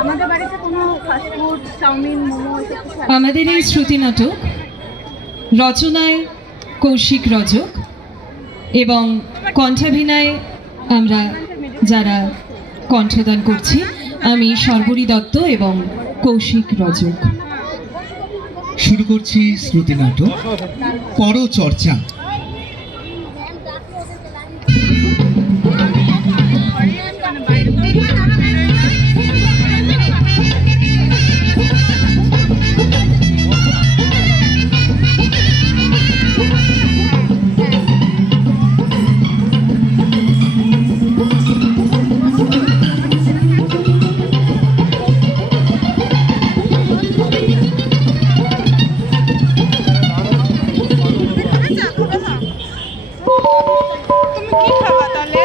আমাদের বাড়িতে কোনো ফাস্টফুড, চাউমিন, মোমো আমাদের এই শ্রুতি নাটক রচনায় কৌশিক রজক এবং কণ্ঠাভিনয় আমরা যারা কণ্ঠদান করছি আমি শর্বরী দত্ত এবং কৌশিক রজক। শুরু করছি শ্রুতি নাটক পরচর্চা।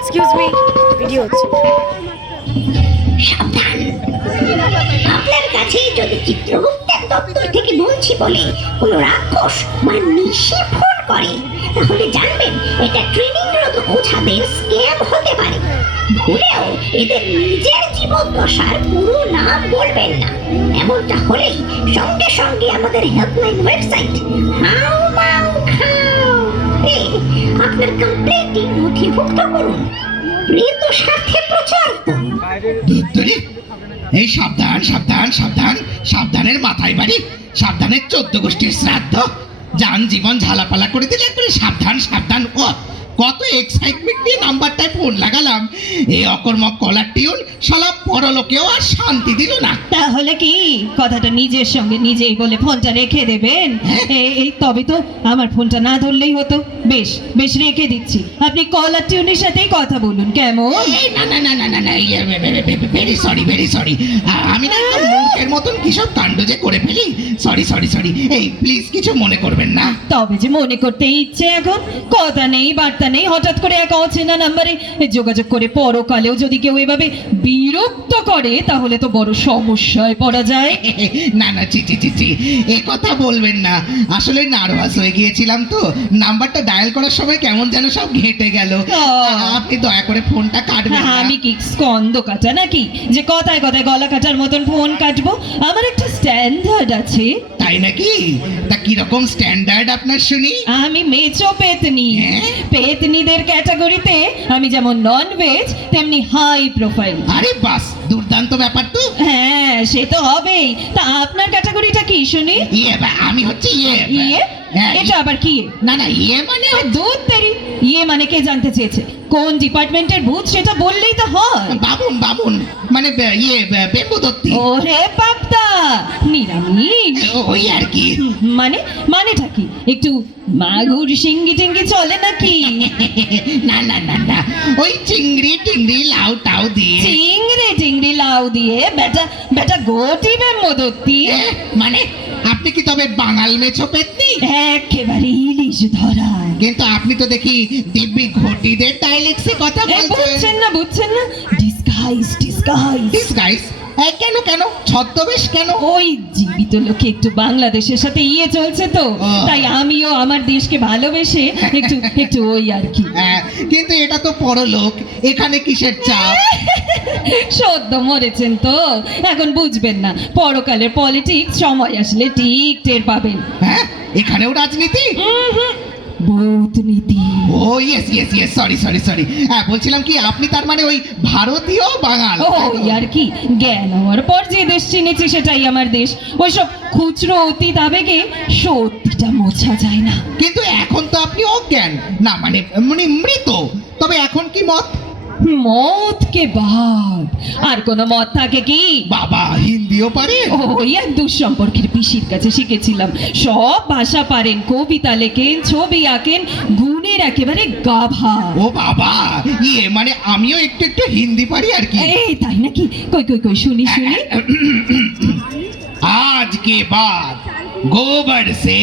এক্সকিউজ মি, ভিডিও হচ্ছে। সাবধান, আপনার কাছে যদি চিত্রগুপ্তের দপ্তর থেকে বলছি বলে কোনো রাক্ষস বা নিশি ফোন করে তাহলে জানবেন এটা ট্রেনিংরত ওঝাদের স্ক্যাম হতে পারে। ভুলেও এদের নিজের জীবদ্দশার পুরো নাম বলবেন না, এমনটা হলেই সঙ্গে সঙ্গে আমাদের হেল্পলাইন ওয়েবসাইট হাউ মাউ খাও আপনার কমপ্লেন্টটি নথিভুক্ত করুন, প্রেত স্বার্থে প্রচারিত। ধুত্তরি, এই সাবধান সাবধান সাবধান, সাবধানের মাথায় বাড়ি, সাবধানের 14 গোষ্ঠীর শ্রাদ্ধ, যান জীবন ঝালাপালা করে দিলে একবারে সাবধান সাবধান। ও কত এক্সাইটমেন্ট নিয়ে নাম্বারটায় ফোন লাগালাম, এই অকর্মক কলার টিউন শালা পরলোকেও আর শান্তি দিল না। তাহলে কি কথাটা নিজের সঙ্গে নিজেই বলে ফোনটা রেখে দেবেন? এই তবে তো আমার ফোনটা না ধরলেই হতো। বেশ বেশ রেখে দিচ্ছি, আপনি কলার টিউনের সাথেই কথা বলুন, কেমন? না না না না না না, ভেরি সরি ভেরি সরি, আমি না একদম মূর্খের মতন কিসব কাণ্ড যে করে ফেলি। সরি সরি সরি, এই প্লিজ কিছু মনে করবেন না। তবে যে মনে করতে ইচ্ছে, এখন কথা নেই বার্তা নেই, হঠাৎ করে এক অচেনা নাম্বারে যোগাযোগ করে পরকালেও যদি কেউ এভাবে বিরক্ত করে তাহলে তো বড় সমস্যায় পড়া যায়। না না, চি চি চি চি, এ কথা বলবেন না, আসলে নার্ভাস হয়ে গিয়েছিলাম তো, নাম্বারটা ডায়াল করার সময় কেমন যেন সব ঘেঁটে গেল। আপনি দয়া করে ফোনটা কাটবেন না। আমি কি স্কন্দ কাটা নাকি যে কথায় কথায় গলা কাটার মতন ফোন কাটবো? আমার একটা স্ট্যান্ডার্ড আছে। তাই নাকি? তা কিরকম স্ট্যান্ডার্ড আপনার শুনি? আমি মেচো পেতনি, পেতনিদের ক্যাটাগরিতে আমি যেমন নন ভেজ তেমনি হাই প্রোফাইল। আরে বাস, দুর্দান্ত ব্যাপার তো। হ্যাঁ সে তো হবেই। তা আপনার ক্যাটাগরিটা কি শুনি? আমি হচ্ছে ইয়ে? এটা আবার কি? না না, মানে দুধ তেরি। ইয়ে মানে কে জানতে চেয়েছে? কোন ডিপার্টমেন্টের ভূত সেটা বললেই তো হয়। বাবুন বাবুন, মানে বেম্বু দত্তি। ওরে বাপ্তা, নিরামিষ। ওই আর কি। মানেটা কি? একটু মাগুর শিঙ্গি টিঙ্গি চলে নাকি? না না না না, ওই চিংড়ি টিংড়ি লাউ টাউ দিয়ে। চিংড়ি টিংড়ি লাউ দিয়ে বেটা বেটা গোটি বেম্বদত্তি। মানে আপনি কি তবে বাঙাল মেছো পেতনি? একেবারে ইলিশ ধরা। কিন্তু আপনি তো দেখি দিব্যি ঘটিদের ডাইলেক্টসে কথা বলছেন। বুঝছেন না? Disguise disguise disguise? কেন কেন, ছদ্মবেশ কেন? ওই জীবিত লোকে একটু বাংলাদেশের সাথে ইয়ে চলছে তো, তাই আমিও আমার দেশকে ভালোবেসে একটু একটু ওই আর কি। কিন্তু এটা তো পরলোক, এখানে কিসের চাপ? সদ্য মরেছেন তো, এখন বুঝবেন না, পরকালের পলিটিক্স সময় আসলে ঠিক টের পাবেন। হ্যাঁ, এখানেও রাজনীতি? ভূত নীতি। ও yes yes yes, sorry sorry sorry, বলছিলাম কি আপনি তার মানে ওই ভারতীয় বাঙাল? ওই আর কি, জ্ঞান হওয়ার পর যে দেশ চিনেছি সেটাই আমার দেশ। ওইসব খুচরো অতীত আবেগে সত্যিটা মোছা যায় না। কিন্তু এখন তো আপনি অজ্ঞান, না মানে মৃত, তবে এখন কি মত? মত কে বাদ আর কোনো মত থাকে কি? বাবা হিন্দিও পারে? ওই এক দুঃসম্পর্কের পিসির কাছে শিখেছিলাম। সব ভাষা পারেন, কবিতা লেখেন, ছবি আঁকেন, গুণের একেবারে গাভা। ও বাবা, ইয়ে মানে আমিও একটু একটু হিন্দি পারি আর কি। এই তাই নাকি? কই কই কই শুনি শুনি। আজ কে বাদ গোবর সে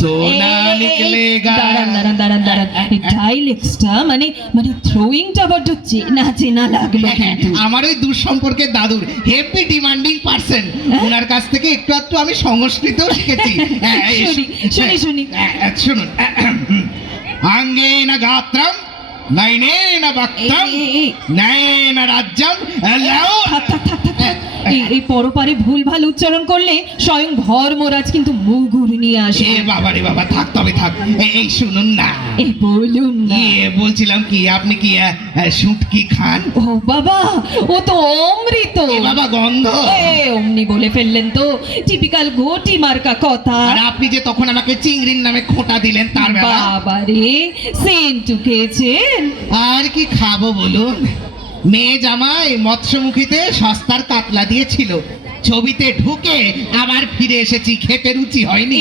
সোনা নিকলেগা। দাঁড়ান ডাইলেক্টসটা মানে থ্রোয়িংটা বড্ড চেনা চেনা লাগলো কিন্তু। আমার ওই দুঃসম্পর্কের দাদুর হেভি ডিমান্ডিং পার্সন, ওনার কাছ থেকে একটু একটু আমি সংস্কৃতও শিখেছি। শুনি শুনুন, আঙ্গেন গাত্রম নাইনেন ভক্তম নয়ন রাজ্যম লাও। থাক, থাক, থাক, থাক, থাক। এই পরপারে ভুলভাল উচ্চারণ করলে স্বয়ং ধর্মরাজ কিন্তু মুগুর নিয়ে আসে। এ বাবা রে বাবা, থাক তবে থাক। এই শুনুন না, এই বলুন না। বলছিলাম কি, আপনি কি শুটকি খান? ও বাবা, ও তো অমৃত। এ বাবা গন্ধ। অমনি বলে ফেললেন তো, টিপিক্যাল ঘটি মার্কা কথা। আর আপনি যে তখন আমাকে চিংড়ির নামে খোঁটা দিলেন তার বেলা। বাবা রে, সেন্টু খেয়েছেন? আর কি খাবো বলুন, মেয়ে জামাই মৎস্যমুখীতে সস্তার কাতলা দিয়েছিল, ছবিতে ঢুকে আবার ফিরে এসেছি, খেতে রুচি হয়নি।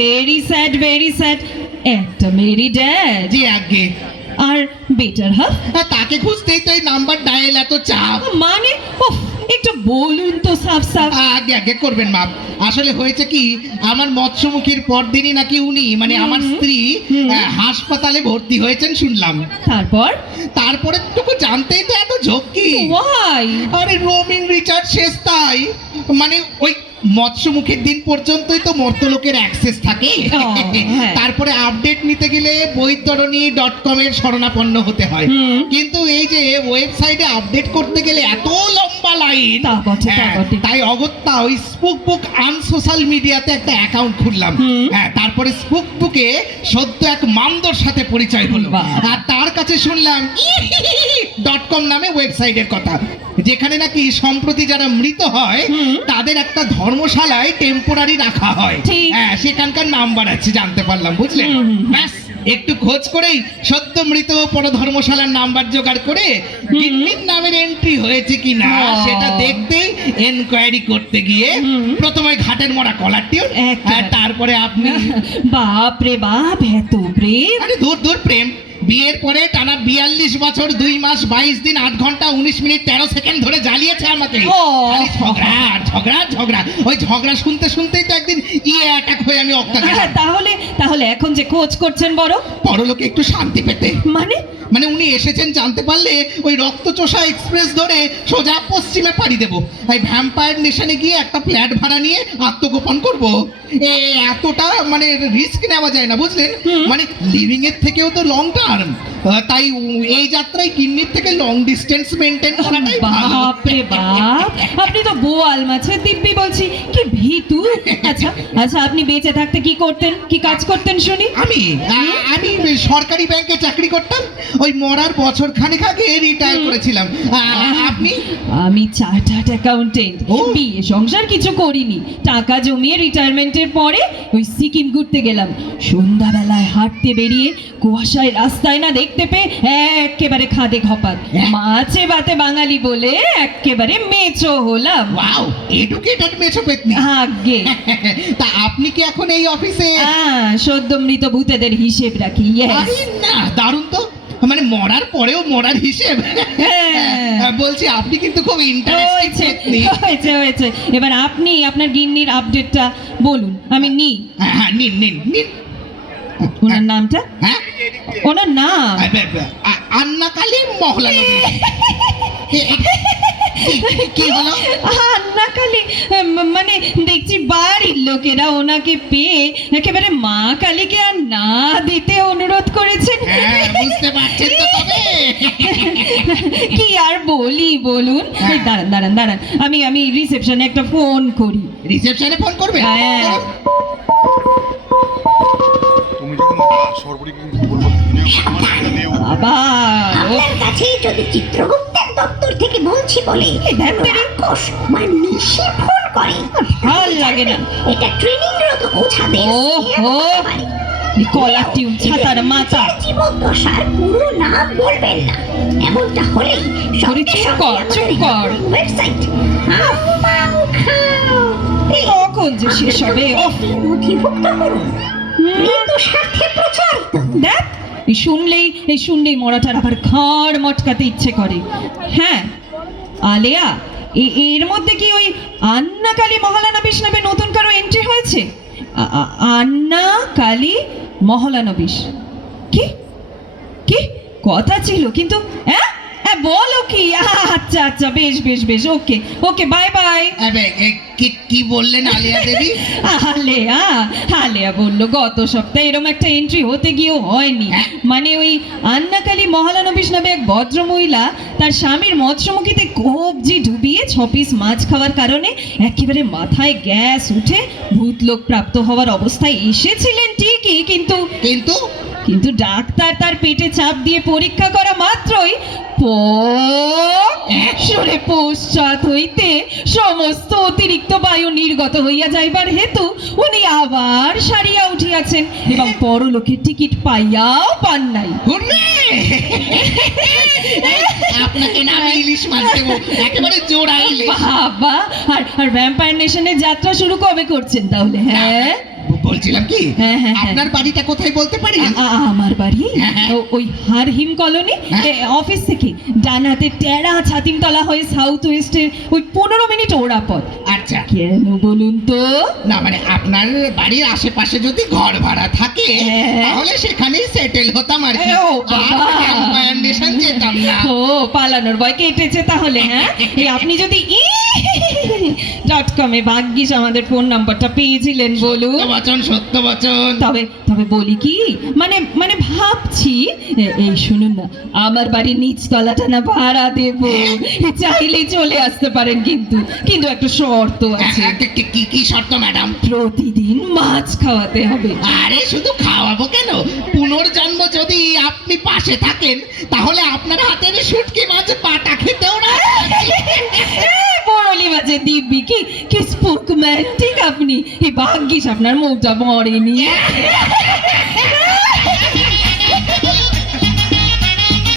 Very sad, very sad. একটা মেরি ড্যাড যে আগে আর বেটার হাফ, তাকে খুঁজতেই তো এই নাম্বার ডায়াল এত চাপ। মানে উফ, একটু বলুন তো সাফ সাফ। আগে আগে করবেন মাপ। আসলে হয়েছে কি, আমার মৎস্যমুখীর পরদিনই নাকি উনি মানে আমার স্ত্রী হাসপাতালে ভর্তি হয়েছেন শুনলাম। তারপরে টুকু জানতেই তো এত ঝক্কি। ওয়াই? আরে রোমিং রিচার্জ শেষ, তাই মানে ওই মৎস্যমুখীর দিন পর্যন্তই তো মর্তলোকের অ্যাক্সেস থাকে। হ্যাঁ। তারপরে আপডেট নিতে গেলে বৈতরণী.com এর শরণাপন্ন হতে হয়। কিন্তু এই যে ওয়েবসাইটে আপডেট করতে গেলে এত লম্বা লাইন। তা বটে, তা বটে। তাই অগত্যা ওই স্পুকবুক আনসোশ্যাল মিডিয়াতে একটা অ্যাকাউন্ট খুললাম। হ্যাঁ, তারপরে স্পুকবুকে সদ্য এক মামদোর সাথে পরিচয় হলো। বাহ। আর তার কাছে শুনলাম .com নামে ওয়েবসাইটের কথা, যেখানে নাকি সম্প্রতি যারা মৃত হয় তাদের একটা ধর্মশালায় টেম্পোরারি রাখা হয়। ঠিক। হ্যাঁ, সেখানকার নাম্বার আছে জানতে পারলাম, বুঝলেন? ব্যাস একটু খোঁজ করেই সদ্য মৃত পরধর্মশালার নাম্বার জোগাড় করে গিন্নির নামের এন্ট্রি হয়েছে কিনা সেটা দেখতেই এনকোয়ারি করতে গিয়ে প্রথমে ঘাটের মরা কলার টিউন, একেবারে। তারপরে আপনি। বাপ রে বাপ, এত প্রেম! আরে দূর দূর প্রেম, বিয়ের পরে টানা 42 বছর 2 মাস 22 দিন 8 ঘন্টা 19 মিনিট 13 সেকেন্ড ধরে জ্বালিয়েছে আমাকে। ও। খালি ঝগড়া আর ঝগড়া আর ঝগড়া। ওই ঝগড়া শুনতে শুনতেই তো একদিন অ্যাটাক হয়ে আমি অজ্ঞান হয়ে গেলাম। তাহলে এখন যে খোঁজ করছেন বড়, পরলোকে একটু শান্তি পেতে। মানে উনি এসেছেন জানতে পারলে ওই রক্তচোষা এক্সপ্রেস ধরে সোজা পশ্চিমে পাড়ি দেবো। এই ভ্যাম্পায়ার নেশনে গিয়ে একটা ফ্ল্যাট ভাড়া নিয়ে আত্মগোপন করব। এতটা মানে রিস্ক নেওয়া যায় না, বুঝলেন? মানে লিভিং এর থেকেও তো লং টার্ম, তাই এই যাত্রায় কিন্নির থেকে লং ডিস্টেন্স মেনটেন করাটাই ভালো। বাপ রে বাপ, আপনি তো বোয়াল মাছের দিব্যি বলছি, কি ভীতু। আচ্ছা আচ্ছা, আপনি বেঁচে থাকতে কি করতেন, কি কাজ করতেন শুনি? আমি সরকারি ব্যাংকে চাকরি করতাম, ওই মরার বছর খানেক আগে রিটায়ার করেছিলাম। আপনি? আমি চার্টার্ড অ্যাকাউন্টেন্ট। ও। বিয়ে সংসার কিছু করিনি, টাকা জমিয়ে রিটায়ারমেন্টের পরে ওই সিকিম ঘুরতে গেলাম। সন্ধ্যাবেলায় হাঁটতে বেরিয়ে কুয়াশায় রাস্তায় না দেখতে পেয়ে একেবারে খাদে ঘপাত, মাছে ভাতে বাঙালি বলে একেবারে মেচো হলাম। ওয়াও, এডুকেটেড মেছো পেতনি। আগে তা আপনি কি এখন এই অফিসে? সদ্য মৃত ভূতেদের হিসেব রাখি। আরে না, দারুণ তো, মানে মরার পরেও মরার হিসেব। বলছি আপনি কিন্তু খুব ইন্টারেস্টিং। হয়েছে। এবার আপনি আপনার গিন্নির আপডেটটা বলুন, আমি নিই। হ্যাঁ, নিন নিন নিন। ওনার নামটা? হ্যাঁ, ওনার নাম আন্নাকালী মহলা নবী। কি হলো? আন্নাকালী, মানে দেখছি বাড়ির লোকেরা ওনাকে পেয়ে একেবারে মা কালীকে আর না দিতে অনুরোধ করেছেন। হ্যাঁ, বুঝতে পারছেন তো তবে। কি আর বলি বলুন। এই দাঁড়ান, আমি রিসেপশনে একটা ফোন করি। রিসেপশনে ফোন করবে? হ্যাঁ। তুমি যখন সর্বরিক বলবো বাবা, আপনার কাছে যদি চিত্রগুপ্তের দপ্তর থেকে বলছি বলে রাক্ষস মানে নিশি ফোন করে, ভাল লাগে না। এটা ট্রেনিং রত ওঝাদের ওহো, কলার টিউন ছাতার মাথা। জীবদ্দশার পুরো নাম বলবেন না, এমনটা হলেই চুপ কর। ওয়েবসাইট কখন যে শেষ হবে? নথিভুক্ত করুন, মৃত্যু স্বার্থে প্রচারিত। দেখ, এই শুনলেই মরাটার আবার ঘাড় মটকাতে ইচ্ছে করে। হ্যাঁ আলেয়া, এর মধ্যে কি ওই আন্না কালী মহলানবিশ নামে নতুন কারো এন্ট্রি হয়েছে? আন্না কালী মহলানবিশ কি কি কথা ছিল, কিন্তু বলো কি? আচ্ছা আচ্ছা আচ্ছা, বেশ বেশ বেশ, ওকে ওকে, বাই বাই। আবে, কি বললেন আলিয়া দেবী? হালেয়া বললো গত সপ্তাহে এরকম একটা এন্ট্রি হতে গিয়েও হয়নি। হ্যাঁ? মানে ওই আন্নাকালী মহালানবিশ নামে এক ভদ্র মহিলা তার স্বামীর মৎস্যমুখীতে কবজি ডুবিয়ে 6 পিস মাছ খাওয়ার কারণে একেবারে মাথায় গ্যাস উঠে ভূতলোক প্রাপ্ত হওয়ার অবস্থায় এসেছিলেন ঠিকই, কিন্তু কিন্তু কিন্তু ডাক্তার তার পেটে চাপ দিয়ে পরীক্ষা করা মাত্রই সরে পশ্চাৎ হইতে সমস্ত অতিরিক্ত বায়ু নির্গত হইয়া যাইবার হেতু উনি আবার সারিয়া উঠিয়াছেন এবং পরলোকের টিকিট পাইয়াও পান নাই। হুররে! আপনাকে না আমি ইলিশ মাছ দেবো, একেবারে জোড়া ইলিশ। বাবা, আর ভ্যাম্পায়ার নেশনের যাত্রা শুরু কবে করছেন তাহলে? হ্যাঁ, বলছিলাম কি, হ্যাঁ, হ্যাঁ, হ্যাঁ। আপনার বাড়িটা কোথায় বলতে পারি? আমার বাড়ি হ্যাঁ, হ্যাঁ। ওই হারহিম কলোনি, হ্যাঁ। অফিস থেকে ডান হাতে টেরা ছাতিমতলা হয়ে সাউথ ওয়েস্টে ওই 15 মিনিট ওড়া পথ। আচ্ছা, কেন বলুন তো? না মানে আপনার বাড়ির আশেপাশে যদি ঘর ভাড়া থাকে হ্যাঁ। তাহলে সেখানেই সেটেল হতাম আর কি। ও বাবা। আর ফাউন্ডেশন যেতাম না। ও, পালানোর ভয় কেটেছে তাহলে। হ্যাঁ, এই আপনি যদি .com-এ ভাগ্যিস আমাদের ফোন নাম্বারটা পেয়েছিলেন বলুন। সত্য বচন। তবে বলি কি, মানে ভাবছি, এই শুনুন না, আমার বাড়ির নিচতলাটা না ভাড়া দেব, চাইলেই চলে আসতে পারেন, কিন্তু একটা শর্ত আছে। কি শর্ত ম্যাডাম? প্রতিদিন মাছ খাওয়াতে হবে। আরে শুধু খাওয়াবো কেন, পুনর্জন্ম যদি আপনি পাশে থাকেন তাহলে আপনার হাতের শুটকি মাছ পাটা খেতেও না। বড়লি মাঝে দিব্যি কি স্পোকম্যান, ঠিক আপনি এই ভাগ্যিস আপনার মুখটা মরেনি।